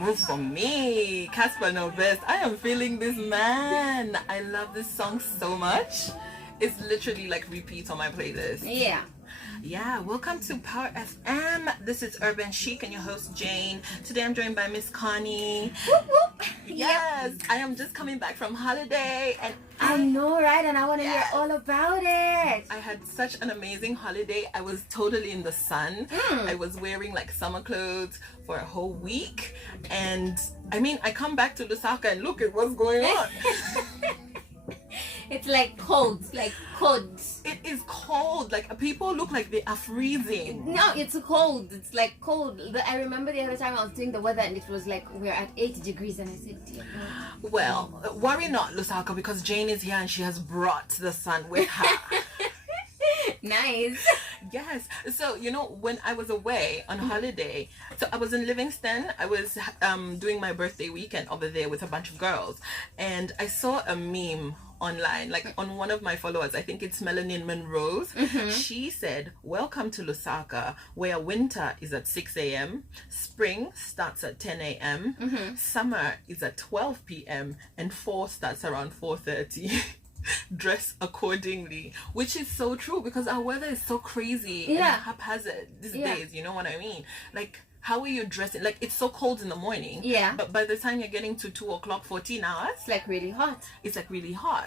move for me. Casper Novest. I am feeling this man. I love this song so much. It's literally like repeat on my playlist. Yeah, welcome to Power FM. This is Urban Chic and your host Jayne. Today I'm joined by Miss Connie. Whoop, whoop. Yes, I am just coming back from holiday and I know, right? And I want to hear all about it. I had such an amazing holiday. I was totally in the sun. I was wearing like summer clothes for a whole week. And I mean, I come back to Lusaka and look at what's going on. It's like cold, like cold. It is cold. Like people look like they are freezing. No, it's cold. It's like cold. I remember the other time I was doing the weather and it was like we're at 8 degrees and I said, dear God. Well, worry not, Lusaka, because Jayne is here and she has brought the sun with her. Nice. Yes. So, you know, when I was away on holiday, so I was in Livingston. I was doing my birthday weekend over there with a bunch of girls. And I saw a meme online, like on one of my followers, I think it's Melanin Monroe's. She said, welcome to Lusaka, where winter is at 6 a.m., spring starts at 10 a.m., summer is at 12 p.m., and fall starts around 4:30. Dress accordingly, which is so true because our weather is so crazy and haphazard these days, you know what I mean? Like, how are you dressing? Like, it's so cold in the morning, but by the time you're getting to 2 o'clock, 14 hours, it's like really hot. It's like really hot.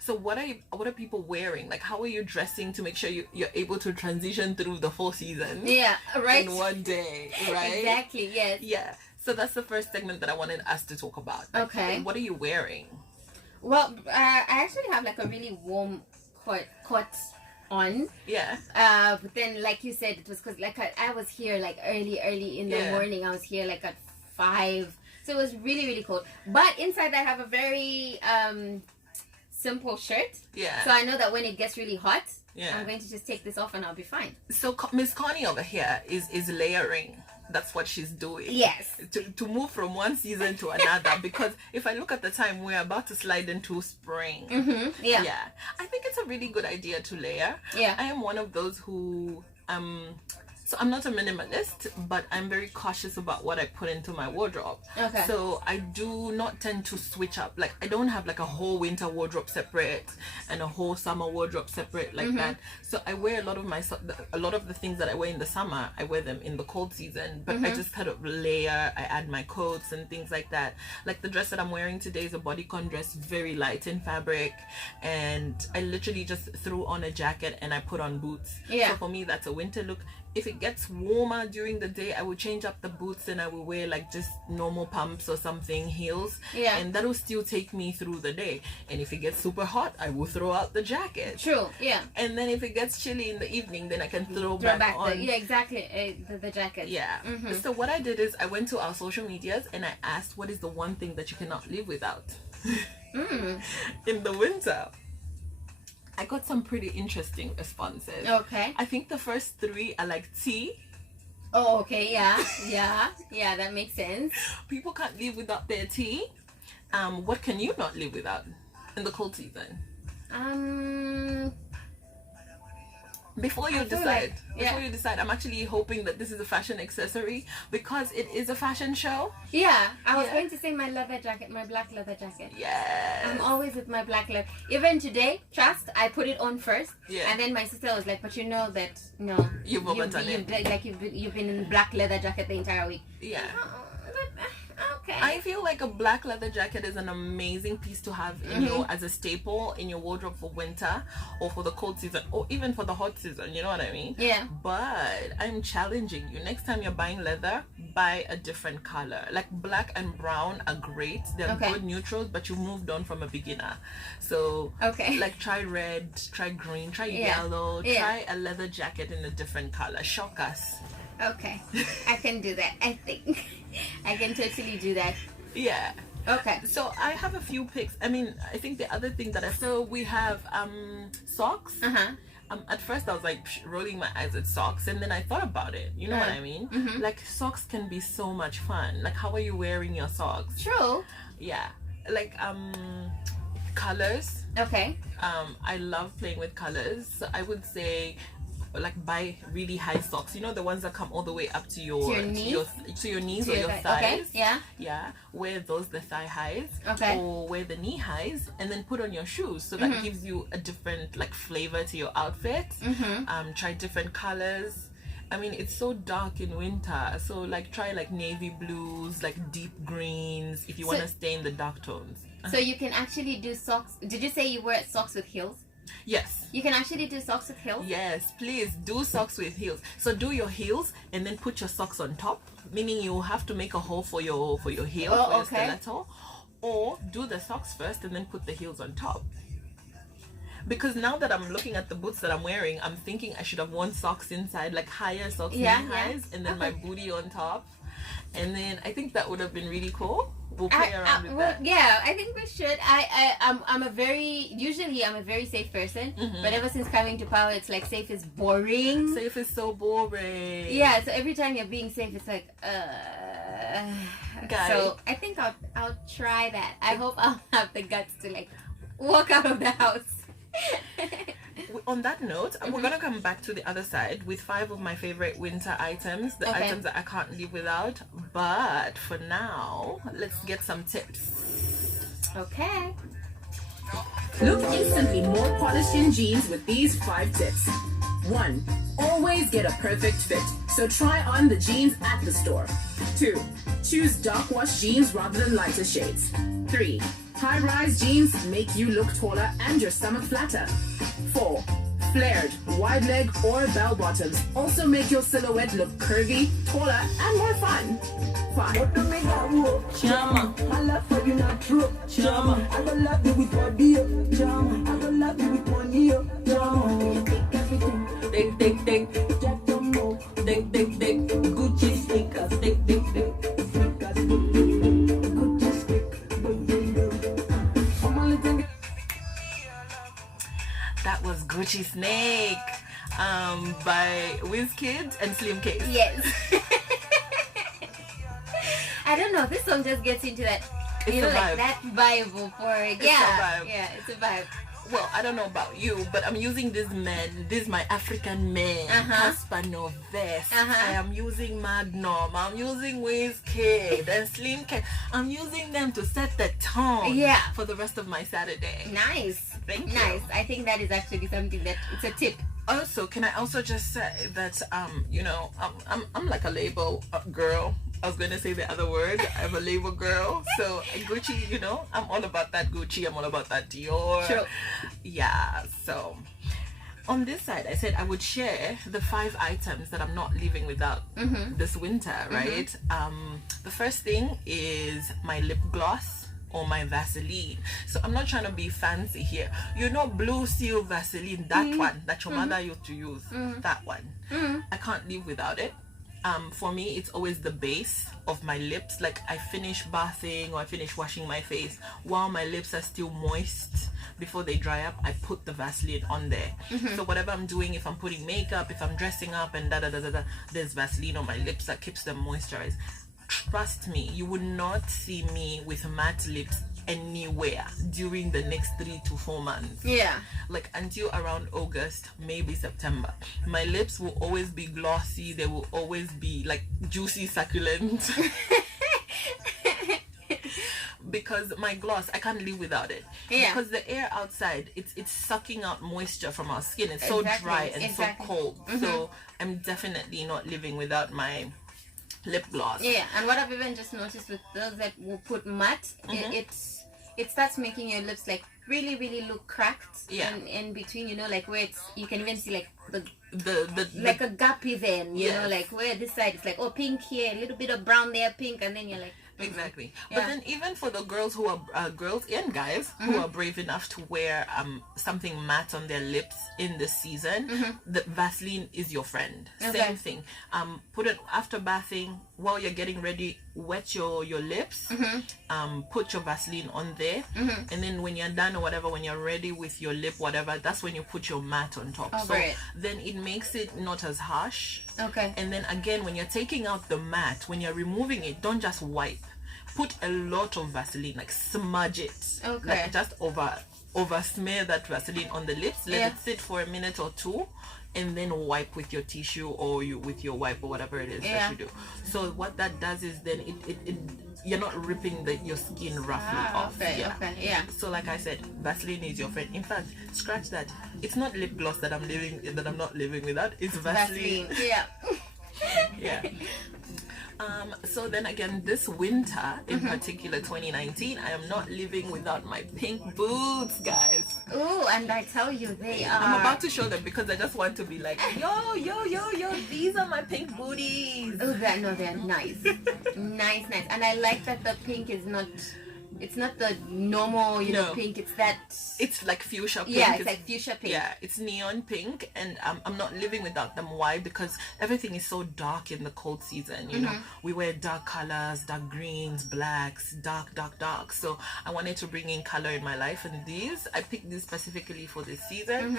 So what are people wearing? Like, how are you dressing to make sure you're able to transition through the 4 seasons right, in one day, right? Exactly. Yes. So that's the first segment that I wanted us to talk about. Like, okay, what are you wearing? Well, I actually have like a really warm coat on. But then, like you said, it was because like I was here like early in the morning. I was here like at 5, so it was really, really cold. But inside I have a very simple shirt. So I know that when it gets really hot, I'm going to just take this off and I'll be fine. So Miss Connie over here is layering. That's what she's doing. Yes. To move from one season to another, because if I look at the time, we're about to slide into spring. I think it's a really good idea to layer. I am one of those who so I'm not a minimalist, but I'm very cautious about what I put into my wardrobe. So I do not tend to switch up. Like, I don't have like a whole winter wardrobe separate and a whole summer wardrobe separate like that. So I wear a lot of the things that I wear in the summer, I wear them in the cold season, but I just kind of layer. I add my coats and things like that. Like the dress that I'm wearing today is a bodycon dress, very light in fabric, and I literally just threw on a jacket and I put on boots. So for me, that's a winter look. If it gets warmer during the day, I will change up the boots and I will wear like just normal pumps or something, heels. And that will still take me through the day. And if it gets super hot, I will throw out the jacket. True, And then if it gets chilly in the evening, then I can throw back on. The jacket. So what I did is I went to our social medias and I asked, what is the one thing that you cannot live without in the winter? I got some pretty interesting responses. I think the first 3 are like tea. Oh, okay. Yeah, that makes sense. People can't live without their tea. What can you not live without in the cold season? Before you decide, I'm actually hoping that this is a fashion accessory because it is a fashion show. I was going to say my leather jacket, my black leather jacket. I'm always with my black leather. Even today, trust, I put it on first. And then my sister was like, but you know that, no. You've been in black leather jacket the entire week. Okay. I feel like a black leather jacket is an amazing piece to have in as a staple in your wardrobe for winter or for the cold season or even for the hot season, you know what I mean? But I'm challenging you. Next time you're buying leather, buy a different color. Like black and brown are great. They're good neutrals, but you've moved on from a beginner. So like try red, try green, try yellow, try a leather jacket in a different color. Shock us. Okay, I can do that. I think I can totally do that. Okay. So I have a few picks. I mean, I think the other thing that so we have socks. At first I was like rolling my eyes at socks, and then I thought about it. You know what I mean? Like socks can be so much fun. Like, how are you wearing your socks? True. Like colors. Okay. I love playing with colors. So I would say buy really high socks. You know, the ones that come all the way up to your knees or your thighs. Okay. Yeah. Wear those, the thigh highs. Okay. Or wear the knee highs, and then put on your shoes. So that gives you a different flavor to your outfit. Try different colors. I mean, it's so dark in winter, so try navy blues, deep greens, if you want to stay in the dark tones. So you can actually do socks. Did you say you wear socks with heels? Yes. You can actually do socks with heels? Yes, please do socks with heels. So do your heels and then put your socks on top, meaning you have to make a hole for your heel, for your stiletto. Or do the socks first and then put the heels on top. Because now that I'm looking at the boots that I'm wearing, I'm thinking I should have worn socks inside, higher socks, knee highs, and then my booty on top. And then I think that would have been really cool. We'll play around with that. Yeah, I think we should. I'm a very safe person, but ever since coming to Power, it's safe is boring. Safe is so boring. Yeah, so every time you're being safe, it's Guys. So I think I'll try that. I hope I'll have the guts to walk out of the house. On that note, we're gonna come back to the other side with 5 of my favorite winter items, the items that I can't live without. But for now, let's get some tips. Okay. Look instantly more polished in jeans with these 5 tips. 1. Always get a perfect fit, so try on the jeans at the store. 2. Choose dark wash jeans rather than lighter shades. 3. High-rise jeans make you look taller and your stomach flatter. 4. Flared, wide leg or bell bottoms also make your silhouette look curvy, taller and more fun. 5. Chama, my love for you not true. Chama, I gonna love you with body. Chama, I gonna love you with money. Chama, you take everything. Dig. Jack don't know. Dig. Gucci sneakers. Dig. That was Gucci Snake by Wizkid and Slim Case. Yes. I don't know. This song just gets into that, that vibe for it. Yeah, it's a vibe. Well, I don't know about you, but I'm using these men. These my African men. Casper Novest. I am using Magnum. I'm using Wizkid and Slim Case. I'm using them to set the tone. For the rest of my Saturday. Nice. Thank you. Nice. I think that is actually something that it's a tip. Also, can I also just say that I'm like a label girl. I was gonna say the other word. I'm a label girl. So Gucci, I'm all about that Gucci. I'm all about that Dior. True. Yeah. So on this side, I said I would share the 5 items that I'm not living without this winter. Right. The first thing is my lip gloss or my Vaseline. So I'm not trying to be fancy here. Blue Seal Vaseline, that one that your mother used to use. That one. I can't live without it. For me, it's always the base of my lips. I finish bathing or I finish washing my face while my lips are still moist. Before they dry up, I put the Vaseline on there. So whatever I'm doing, if I'm putting makeup, if I'm dressing up and there's Vaseline on my lips that keeps them moisturized. Trust me, you would not see me with matte lips anywhere during the next 3 to 4 months. Yeah. Until around August, maybe September. My lips will always be glossy. They will always be juicy, succulent. Because my gloss, I can't live without it. Yeah. Because the air outside, it's sucking out moisture from our skin. It's so dry and so cold. So I'm definitely not living without my lip gloss. Yeah, and what I've even just noticed with those that will put matte, it starts making your lips really, really look cracked. Yeah. In between, where you can even see the a gappy then, where this side it's pink here, a little bit of brown there, pink, and then you're exactly. But then even for the girls who are girls and guys who are brave enough to wear something matte on their lips in the season, the Vaseline is your friend. Same thing. Put it after bathing, while you're getting ready, wet your lips, put your Vaseline on there, and then when you're done or whatever, when you're ready with your lip whatever, that's when you put your matte on top. Then it makes it not as harsh. And then again, when you're taking out the matte, when you're removing it, don't just wipe. Put a lot of Vaseline, smudge it. Just over smear that Vaseline on the lips. Let it sit for a minute or 2. and then wipe with your tissue or with your wipe or whatever it is that you do. So what that does is then it you're not ripping your skin roughly off. Okay. So like I said, Vaseline is your friend. In fact, scratch that. It's not lip gloss that I'm not living without. It's Vaseline. Yeah. So then again, this winter in particular, 2019, I am not living without my pink boots, guys. Oh, and I tell you, they are. I'm about to show them because I just want to be like, yo, these are my pink booties. Oh, they're nice. nice. And I like that the pink is not. It's not the normal, pink. It's like fuchsia pink. Yeah, it's like fuchsia pink. Yeah, it's neon pink, and I'm not living without them. Why? Because everything is so dark in the cold season. You know, we wear dark colors, dark greens, blacks, dark. So I wanted to bring in color in my life, and I picked these specifically for this season.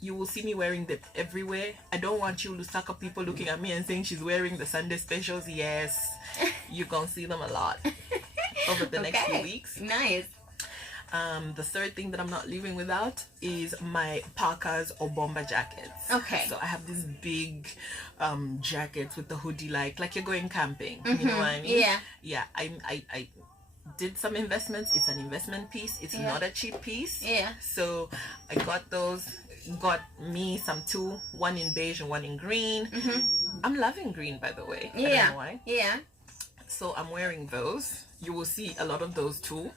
You will see me wearing them everywhere. I don't want you Lusaka people looking at me and saying she's wearing the Sunday specials. Yes, you're gonna see them a lot over the next few weeks. Nice. The third thing that I'm not leaving without is my parkas or bomber jackets. Okay. So I have these big jackets with the hoodie like you're going camping. You know what I mean? Yeah. Yeah. I did some investments. It's an investment piece. It's not a cheap piece. Yeah. So I got those. Got me some two, one in beige and one in green. I'm loving green, by the way. I don't know why. Yeah. So I'm wearing those. You will see a lot of those too.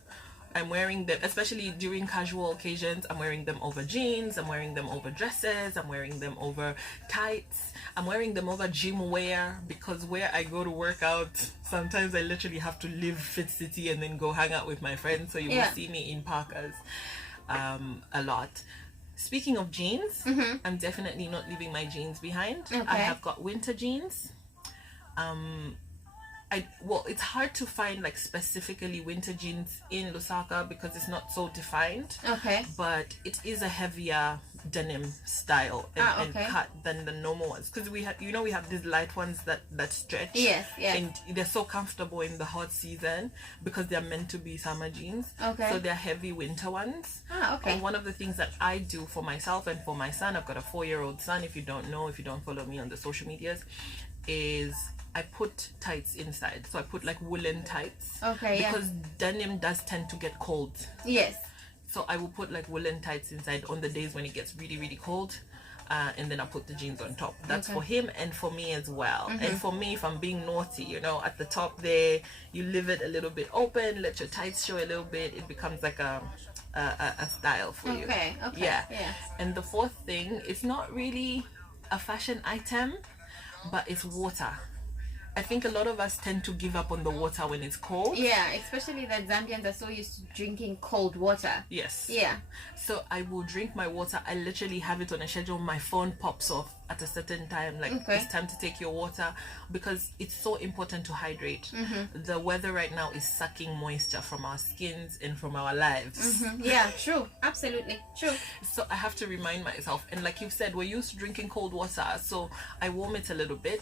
I'm wearing them, especially during casual occasions. I'm wearing them over jeans. I'm wearing them over dresses. I'm wearing them over tights. I'm wearing them over gym wear, because where I go to work out, sometimes I literally have to leave Fit City and then go hang out with my friends. So you will see me in parkas a lot. Speaking of jeans, I'm definitely not leaving my jeans behind. Okay. I have got winter jeans. It's hard to find like specifically winter jeans in Lusaka because it's not so defined. Okay. But it is a heavier denim style and cut than the normal ones, because we have these light ones that stretch. Yes. And they're so comfortable in the hot season because they're meant to be summer jeans. Okay. So they're heavy winter ones. Okay. And one of the things that I do for myself and for my son, I've got a 4-year-old son, if you don't follow me on the social medias, is I put tights inside. So I put like woolen tights. Okay. Because denim does tend to get cold. Yes. So I will put like woolen tights inside on the days when it gets really, really cold. And then I'll put the jeans on top. That's for him and for me as well. And for me, if I'm being naughty, at the top there, you leave it a little bit open, let your tights show a little bit. It becomes like a style for you. Okay. Yeah. And the fourth thing, it's not really a fashion item, but it's water. I think a lot of us tend to give up on the water when it's cold. Yeah, especially that Zambians are so used to drinking cold water. Yes. Yeah. So I will drink my water. I literally have it on a schedule. My phone pops off at a certain time, like it's time to take your water, because it's so important to hydrate. The weather right now is sucking moisture from our skins and from our lives. Yeah, true. Absolutely true. So I have to remind myself, and like you've said, we're used to drinking cold water, so I warm it a little bit.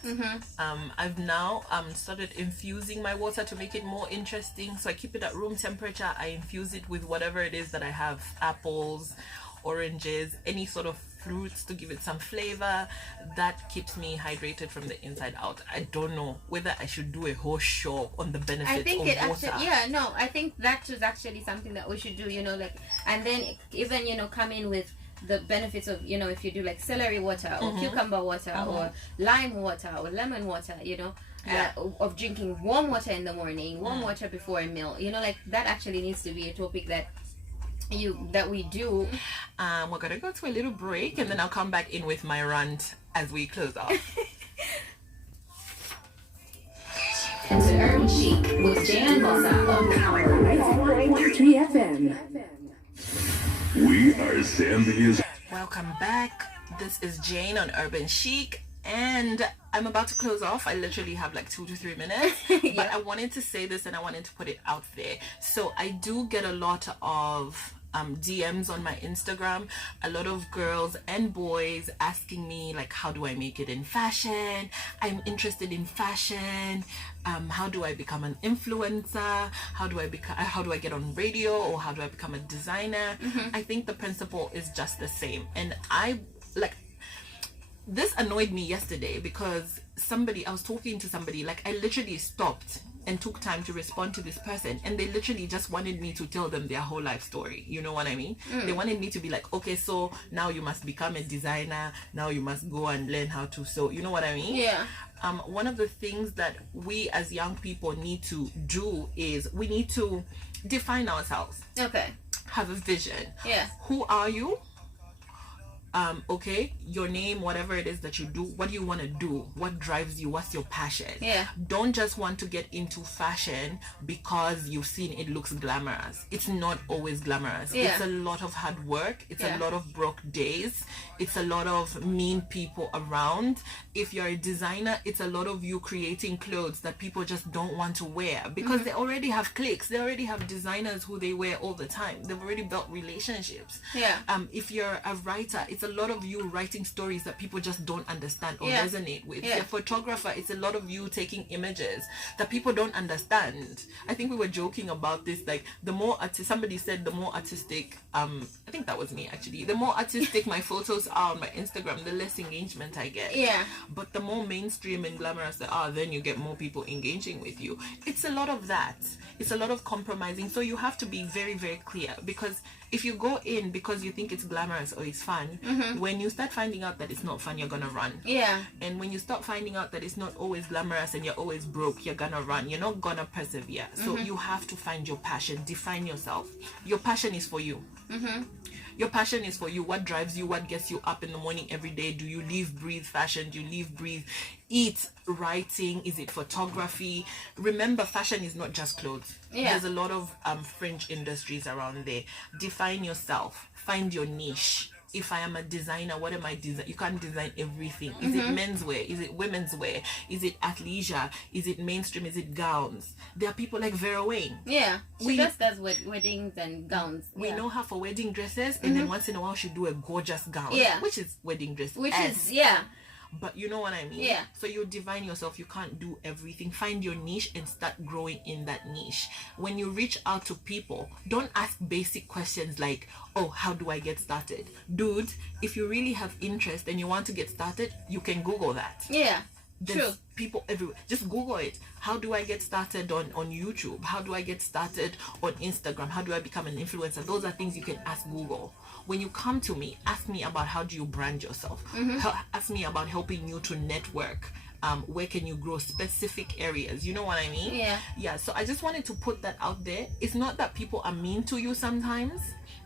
I've now started infusing my water to make it more interesting. So I keep it at room temperature. I infuse it with whatever it is that I have: apples, oranges, any sort of fruits to give it some flavor. That keeps me hydrated from the inside out. I don't know whether I should do a whole show on the benefits of water. I think that is actually something that we should do, and then even come in with the benefits of, if you do like celery water or cucumber water or lime water or lemon water, of drinking warm water in the morning, warm water before a meal, that actually needs to be a topic that we do. We're gonna go to a little break and then I'll come back in with my rant as we close off. To Urban Chic with Jayne on Powerfm 91.3 FM. We are Zambia's. Welcome back. This is Jayne on Urban Chic, and I'm about to close off. I literally have like 2 to 3 minutes, but I wanted to say this and I wanted to put it out there. So I do get a lot of DMs on my Instagram, a lot of girls and boys asking me like, how do I make it in fashion? I'm interested in fashion. How do I become an influencer? How do I get on radio, or how do I become a designer? I think the principle is just the same, and this annoyed me yesterday because I was talking to somebody, like I literally stopped and took time to respond to this person, and they literally just wanted me to tell them their whole life story. You know what I mean? They wanted me to be like, okay, so now you must become a designer, now you must go and learn how to sew. You know what I mean? Yeah. One of the things that we as young people need to do is we need to define ourselves. Okay. Have a vision. Yeah. Who are you? Okay, your name, whatever it is that you do, what do you want to do? What drives you? What's your passion? Yeah. Don't just want to get into fashion because you've seen it looks glamorous. It's not always glamorous. Yeah. It's a lot of hard work. It's a lot of broke days. It's a lot of mean people around. If you're a designer, it's a lot of you creating clothes that people just don't want to wear because they already have cliques. They already have designers who they wear all the time. They've already built relationships. Yeah. If you're a writer, it's a lot of you writing stories that people just don't understand or resonate with. If you're a photographer, it's a lot of you taking images that people don't understand. I think we were joking about this, like the more somebody said the more artistic, I think that was me actually, the more artistic my photos are on my Instagram, the less engagement I get. Yeah. But the more mainstream and glamorous they are, then you get more people engaging with you. It's a lot of that. It's a lot of compromising. So you have to be very, very clear, because if you go in because you think it's glamorous or it's fun, when you start finding out that it's not fun, you're gonna run. Yeah. And when you start finding out that it's not always glamorous and you're always broke, you're gonna run. You're not gonna persevere. So you have to find your passion. Define yourself. Your passion is for you. Your passion is for you. What drives you? What gets you up in the morning every day? Do you live, breathe fashion? Do you live, breathe, eat writing? Is it photography? Remember, fashion is not just clothes. There's a lot of fringe industries around there. Define yourself. Find your niche. If I am a designer, what am I design? You can't design everything. Is it men's wear? Is it women's wear? Is it athleisure? Is it mainstream? Is it gowns? There are people like Vera Wayne. Yeah, she just does weddings and gowns. We know her for wedding dresses, and then once in a while she'll do a gorgeous gown. Yeah, which is wedding dress. Which is But you know what I mean? Yeah. So you define yourself. You can't do everything. Find your niche and start growing in that niche. When you reach out to people, don't ask basic questions like, oh, how do I get started? Dude, if you really have interest and you want to get started, you can Google that. Yeah. There's True. people everywhere. Just Google it. How do I get started on YouTube? How do I get started on Instagram? How do I become an influencer? Those are things you can ask Google. When you come to me, ask me about how do you brand yourself. Ask me about helping you to network. Where can you grow specific areas? You know what I mean? Yeah. So I just wanted to put that out there. It's not that people are mean to you sometimes.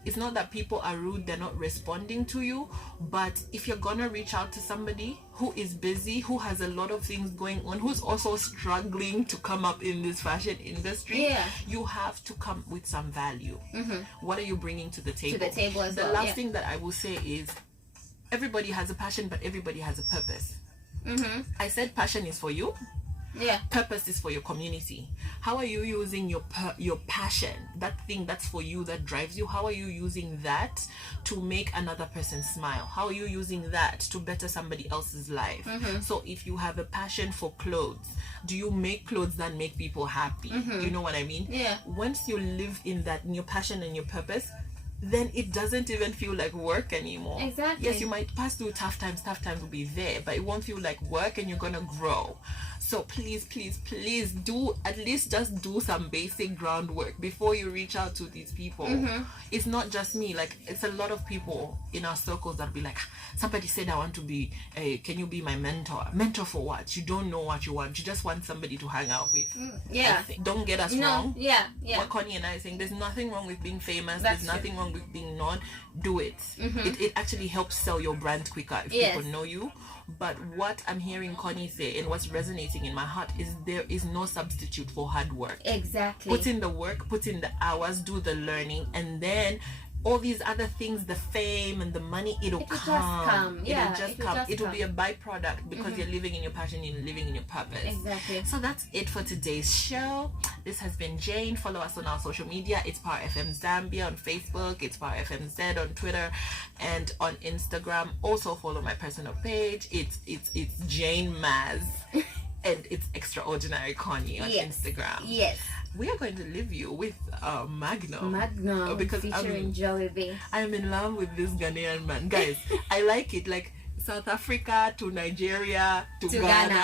It's not that people are rude, they're not responding to you. But if you're gonna reach out to somebody who is busy, who has a lot of things going on, who's also struggling to come up in this fashion industry, you have to come with some value. What are you bringing to the table? To the table as well. The last thing that I will say is everybody has a passion, but everybody has a purpose. I said passion is for you. Purpose is for your community. How are you using your passion, that thing that's for you, that drives you? How are you using that to make another person smile? How are you using that to better somebody else's life? So if you have a passion for clothes, do you make clothes that make people happy? You know what I mean? Once you live in that, in your passion and your purpose, then it doesn't even feel like work anymore. Exactly. Yes, you might pass through tough times will be there, but it won't feel like work, and you're gonna grow. So please do, at least just do some basic groundwork before you reach out to these people. It's not just me, like it's a lot of people in our circles that be like, somebody said I want to be can you be my mentor? Mentor for what? You don't know what you want. You just want somebody to hang out with. Don't get us wrong. What Connie and I are saying, there's nothing wrong with being famous. There's nothing wrong with being known. Do it. It actually helps sell your brand quicker if people know you. But what I'm hearing Connie say and what's resonating in my heart is there is no substitute for hard work. Exactly. Put in the work, put in the hours, do the learning, and then all these other things, the fame and the money, it'll come. It'll just come. It will be a byproduct because you're living in your passion, you're living in your purpose. Exactly. So that's it for today's show. This has been Jayne. Follow us on our social media. It's Powerfm Zambia on Facebook. It's Powerfm Z on Twitter and on Instagram. Also follow my personal page. It's Jayne Maz. And it's Extraordinary Connie on Instagram. Yes. We are going to leave you with Magnum. Because featuring Joey B. I am in love with this Ghanaian man. Guys, I like it. Like, South Africa to Nigeria to Ghana.